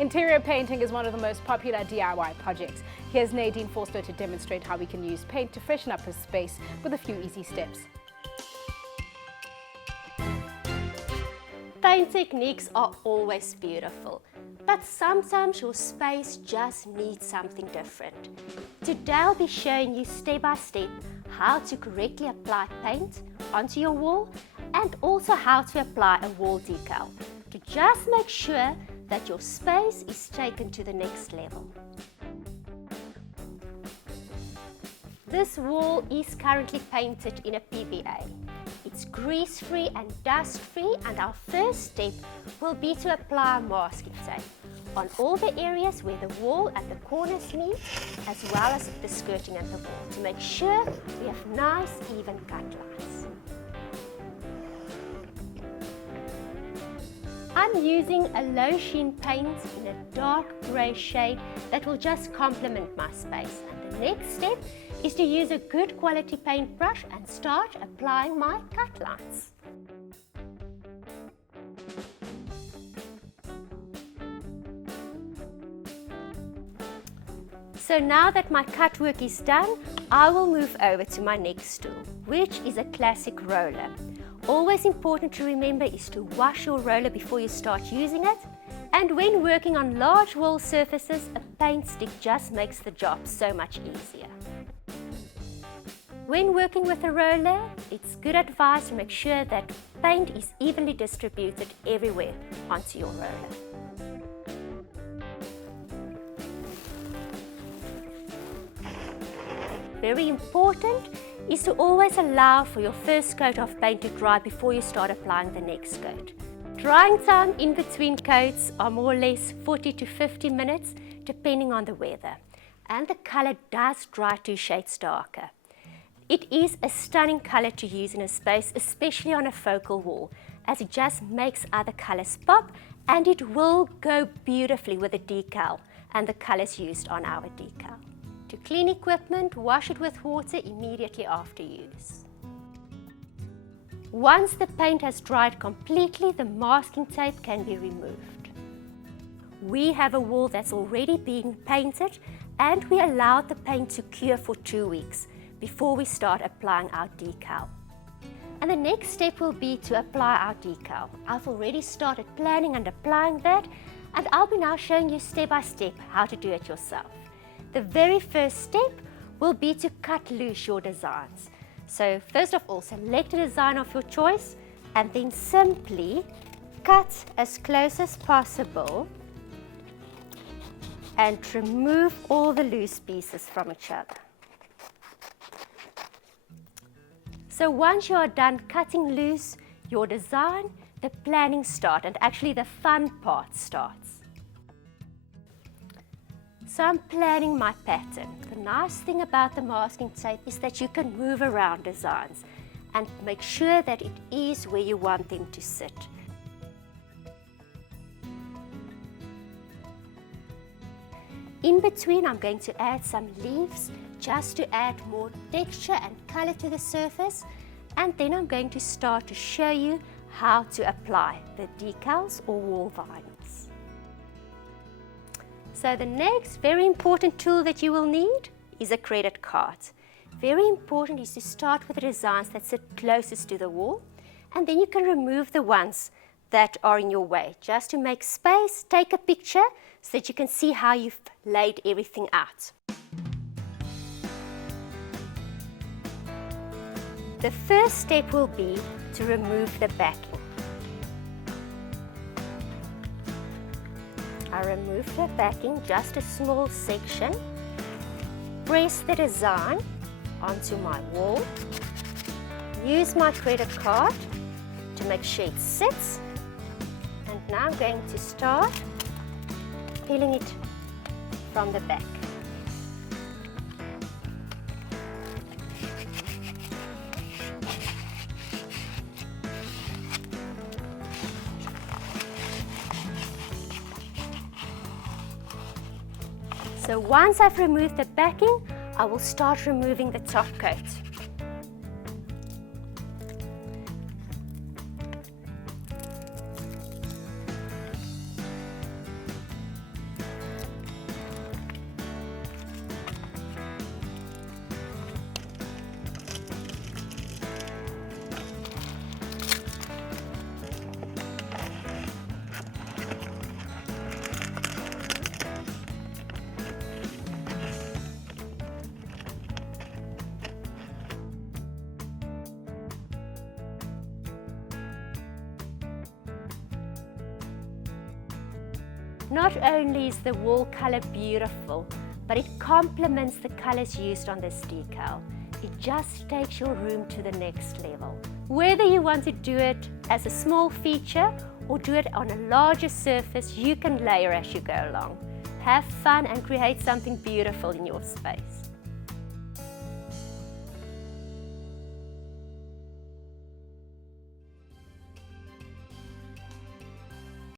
Interior painting is one of the most popular DIY projects. Here's Nadine Vosloo to demonstrate how we can use paint to freshen up a space with a few easy steps. Paint techniques are always beautiful, but sometimes your space just needs something different. Today I'll be showing you step by step how to correctly apply paint onto your wall and also how to apply a wall decal to just make sure that your space is taken to the next level. This wall is currently painted in a PVA. It's grease-free and dust-free, and our first step will be to apply masking tape on all the areas where the wall and the corners meet, as well as the skirting and the wall, to make sure we have nice even cut lines. I'm using a low sheen paint in a dark grey shade that will just complement my space. And the next step is to use a good quality paintbrush and start applying my cut lines. So now that my cut work is done, I will move over to my next tool, which is a classic roller. Always important to remember is to wash your roller before you start using it. And when working on large wall surfaces, a paint stick just makes the job so much easier. When working with a roller, it's good advice to make sure that paint is evenly distributed everywhere onto your roller. Very important is to always allow for your first coat of paint to dry before you start applying the next coat. Drying time in between coats are more or less 40 to 50 minutes depending on the weather, and the colour does dry 2 shades darker. It is a stunning colour to use in a space, especially on a focal wall, as it just makes other colours pop, and it will go beautifully with the decal and the colours used on our decal. To clean equipment, wash it with water immediately after use. Once the paint has dried completely, the masking tape can be removed. We have a wall that's already been painted, and we allowed the paint to cure for 2 weeks before we start applying our decal. And the next step will be to apply our decal. I've already started planning and applying that, and I'll be now showing you step by step how to do it yourself. The very first step will be to cut loose your designs. So first of all, select a design of your choice and then simply cut as close as possible and remove all the loose pieces from each other. So once you are done cutting loose your design, the planning starts, and actually the fun part starts. So I'm planning my pattern. The nice thing about the masking tape is that you can move around designs and make sure that it is where you want them to sit. In between, I'm going to add some leaves just to add more texture and color to the surface, and then I'm going to start to show you how to apply the decals or wall vinyls. So the next very important tool that you will need is a credit card. Very important is to start with the designs that sit closest to the wall, and then you can remove the ones that are in your way. Just to make space, take a picture so that you can see how you've laid everything out. The first step will be to remove the backing. I remove the backing, just a small section, press the design onto my wall, use my credit card to make sure it sits, and now I'm going to start peeling it from the back. So once I've removed the backing, I will start removing the top coat. Not only is the wall color beautiful, but it complements the colors used on this decal. It just takes your room to the next level. Whether you want to do it as a small feature or do it on a larger surface, you can layer as you go along. Have fun and create something beautiful in your space.